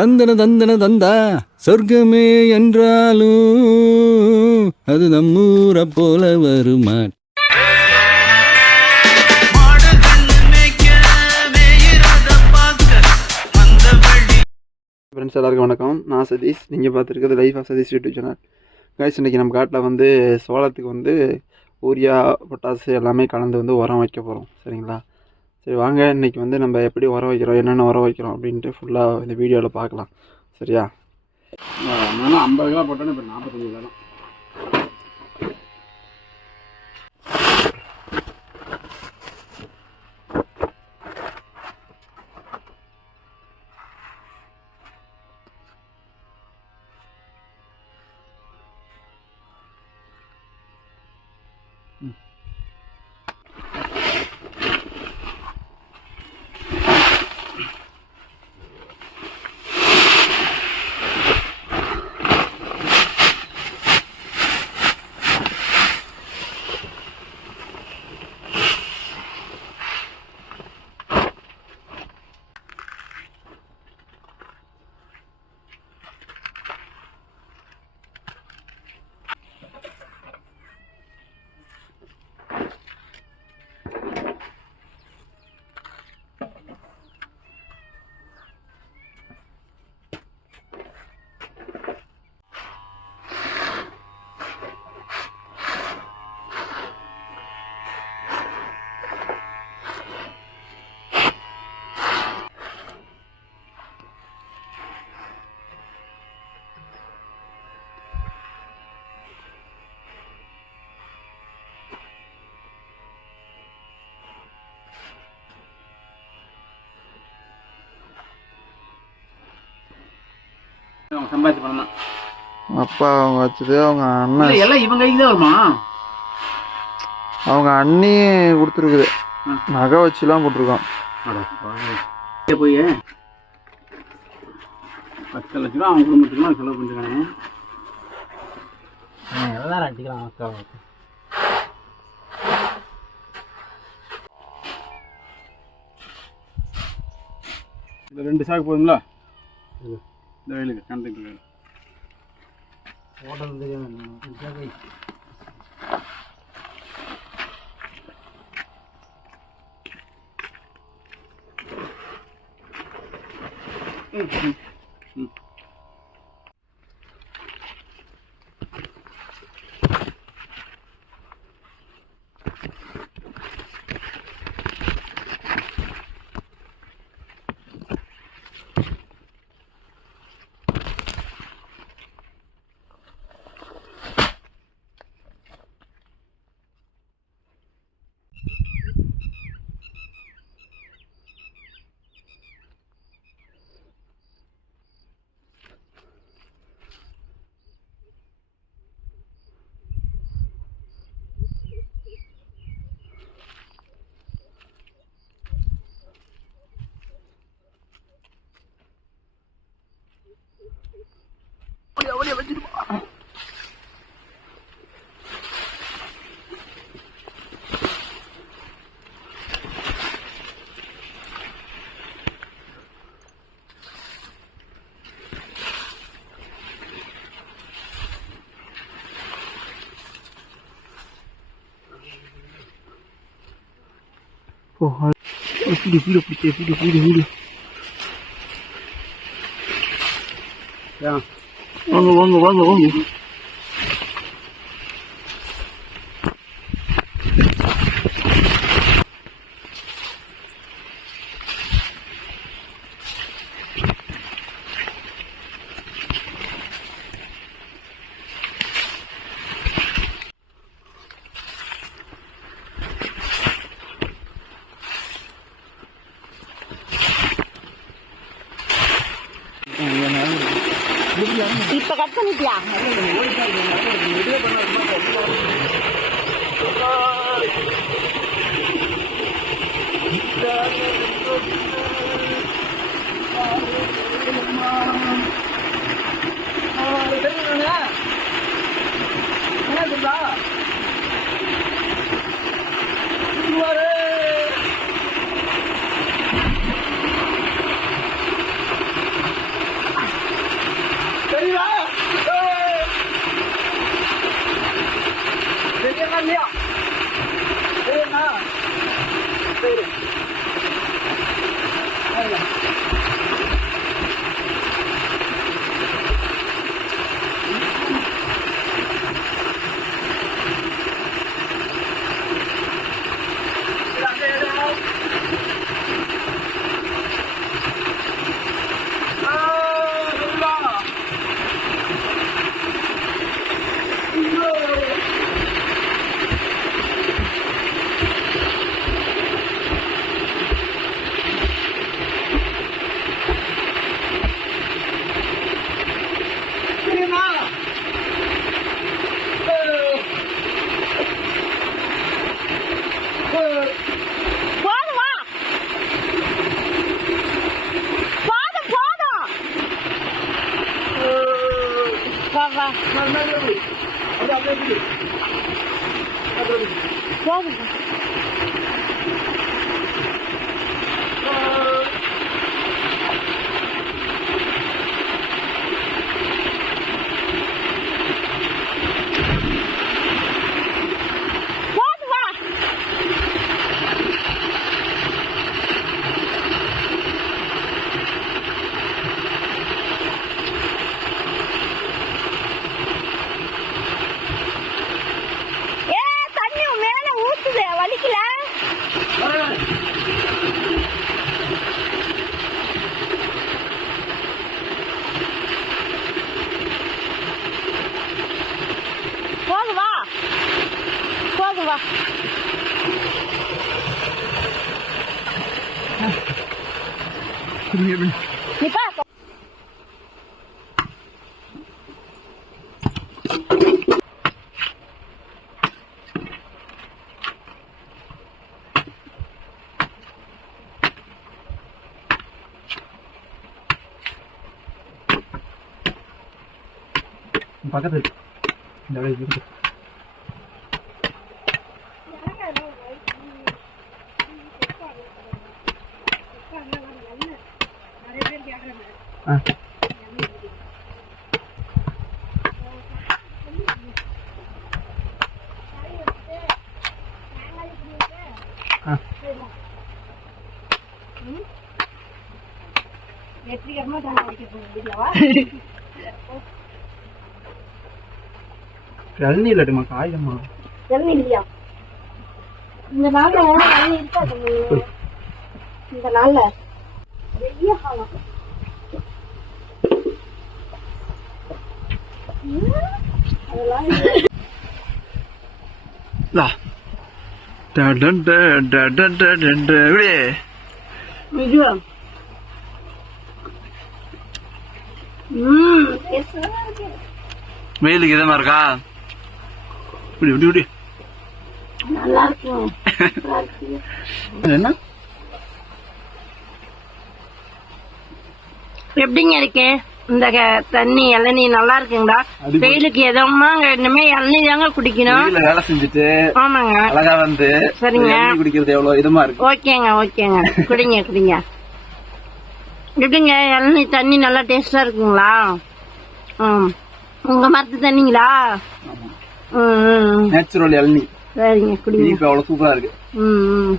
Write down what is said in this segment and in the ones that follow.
தந்தன தந்தன தந்தா சொர்க்கமே என்றாலும் அது நம்மூரை போல வருமா? ஃப்ரெண்ட்ஸ் எல்லாருக்கும் வணக்கம். நான் சதீஷ். நீங்கள் பார்த்துருக்கிறது life of Satish YouTube channel guys இன்றைக்கி நம்ம காட்டில் வந்து சோளத்துக்கு வந்து யூரியா பொட்டாசு எல்லாமே கலந்து வந்து உரம் வைக்க போகிறோம் சரிங்களா? சரி வாங்க இன்றைக்கி வந்து நம்ம எப்படி உரம் வைக்கிறோம் என்னென்ன உரம் வைக்கிறோம் அப்படின்ட்டு ஃபுல்லாக இந்த வீடியோவில் பார்க்கலாம். சரியா? நான் ஐம்பது கிலோ போட்டோன்னா இப்போ நாற்பத்தஞ்சு கிலோ அவங்க சம்பாதிச்சு பண்ணலாம் அப்பா அவங்க வச்சது அவங்க அண்ணன் எல்லாம் இவங்க கைக்கு தான் வருமா? அவங்க அண்ணி கொடுத்துருக்குது. நகை வச்சுலாம் போட்டிருக்கோம் அட போய்? பத்து லட்ச ரூபா அவங்க குடும்பத்துக்குலாம் செலவு பண்ணிருக்கானே. எல்லாரும் அடிக்கலாம் அக்கா இந்த ரெண்டு சாக்கு போதுங்களா இந்த வெயிலுக்கு கண்டுட்டு வேலை புடி புடி புடி புடி புடி புடி வாங்க வாங்க வாங்க வாங்க இப்ப கட் பண்ணிட்டியா என்ன சொல்றா 看一部は。見たとバカだよ。誰いるんだ வழி இருக்கு ஆ. ஆ இளநீ இல்லாட்டுமா காயுதம்மா இளநீ இல்லையா? இந்த நாள்ல இளநீ இருக்காது இந்த நாள்ல? வெய்ய காலம் வெயிலுக்கு இதமா இருக்கா இப்படி இப்படி இப்படி நல்லா இருக்கும் என்ன எப்படிங்க இருக்கேன் இந்த தண்ணி இளநீ நல்லா இருக்குங்களா. வெயிலுக்கு எதமா இனிமே இளநீ தாங்க குடிக்கணும். வேலை செஞ்சுட்டு ஆமாங்க. அழகா வந்து சரிங்க. குடிக்கிறது எவ்வளவு இதமா இருக்கு. ஓகேங்க ஓகேங்க. குடிங்க குடிங்க. எப்படிங்க? இளநீ தண்ணி நல்லா டேஸ்டா இருக்குங்களா? ம். உங்க மரத்து தண்ணிங்களா. நேச்சுரல் இளநீ. சரிங்க குடிங்க. அவ்வளவு சூப்பரா இருக்கு. ம்.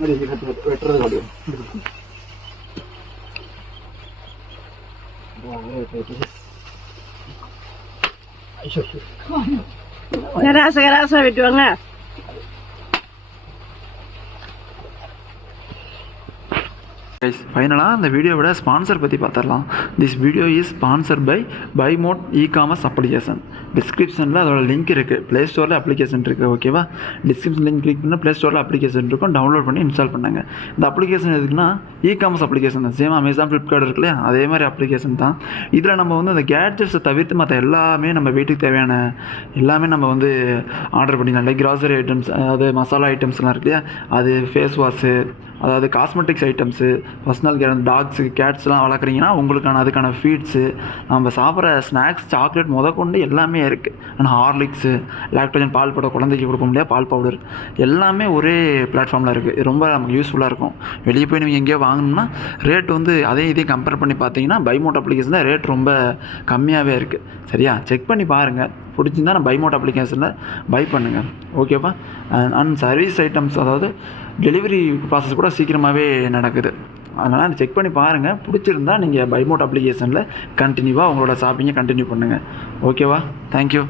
ம் இப்படி வெட்டு, வெட்டு, கைஸ் ஃபைனலாக அந்த வீடியோவோட ஸ்பான்சர் பற்றி பார்த்துடலாம். This video is sponsor by by mod e commerce application டிஸ்கிரிப்ஷனில் அதோட லிங்க் இருக்குது ப்ளே ஸ்டோரில் அப்ளிகேஷன் இருக்குது ஓகேவா டிஸ்கிரிப்ஷன் லிங்க் கிளிக் பண்ணால் ப்ளே ஸ்டோரில் அப்ளிகேஷன் இருக்கும். டவுன்லோட் பண்ணி இன்ஸ்டால் பண்ணாங்க. இந்த அப்ளிகேஷன் எதுக்குன்னா இ காமர்ஸ் அப்ளிகேஷன் தான். சேம் அமேசான் ஃப்ளிப்கார்ட் இருக்கு இல்லையா? அதே மாதிரி அப்ளிகேஷன் தான். இதில் நம்ம வந்து அந்த கேட்ஜெட்ஸை தவிர்த்து மற்ற எல்லாமே நம்ம வீட்டுக்கு தேவையான எல்லாமே நம்ம வந்து ஆர்டர் பண்ணிக்கலாம். லைக் கிராசரி ஐட்டம்ஸ் அதாவது மசாலா ஐட்டம்ஸ்லாம் இருக்கு இல்லையா? அது ஃபேஸ் வாஷு அதாவது cosmetics items personal care dogs கேட்ஸ்லாம் வளர்க்குறீங்கன்னா உங்களுக்கான அதுக்கான ஃபீட்ஸு நம்ம சாப்பிட்ற ஸ்நாக்ஸ் சாக்லேட் முத கொண்டு எல்லாமே இருக்குது ஆனால் ஹார்லிக்ஸு லாக்டோஜன் பால் பவுடர் குழந்தைக்கு கொடுக்க முடியல பால் பவுடர் எல்லாமே ஒரே பிளாட்ஃபார்மில் இருக்குது இது ரொம்ப நமக்கு யூஸ்ஃபுல்லாக இருக்கும். வெளியே போய் நீங்கள் எங்கேயோ வாங்கணும்னா ரேட் வந்து அதையும் இதையும் கம்பேர் பண்ணி பார்த்தீங்கன்னா பைமோட் அப்ளிகேஷன் ரேட் ரொம்ப கம்மியாகவே இருக்குது சரியா? செக் பண்ணி பாருங்கள் பிடிச்சிருந்தா நான் பைமோட் அப்ளிகேஷனில் பை பண்ணுங்கள் ஓகேவா அண்ட் சர்வீஸ் ஐட்டம்ஸ் அதாவது டெலிவரி ப்ராசஸ் கூட சீக்கிரமாகவே நடக்குது. அதனால் செக் பண்ணி பாருங்கள் பிடிச்சிருந்தா நீங்கள் பைமோட் அப்ளிகேஷனில் கண்டினியூவாக உங்களோட ஷாப்பிங்கை கண்டினியூ பண்ணுங்கள் ஓகேவா தேங்க்யூ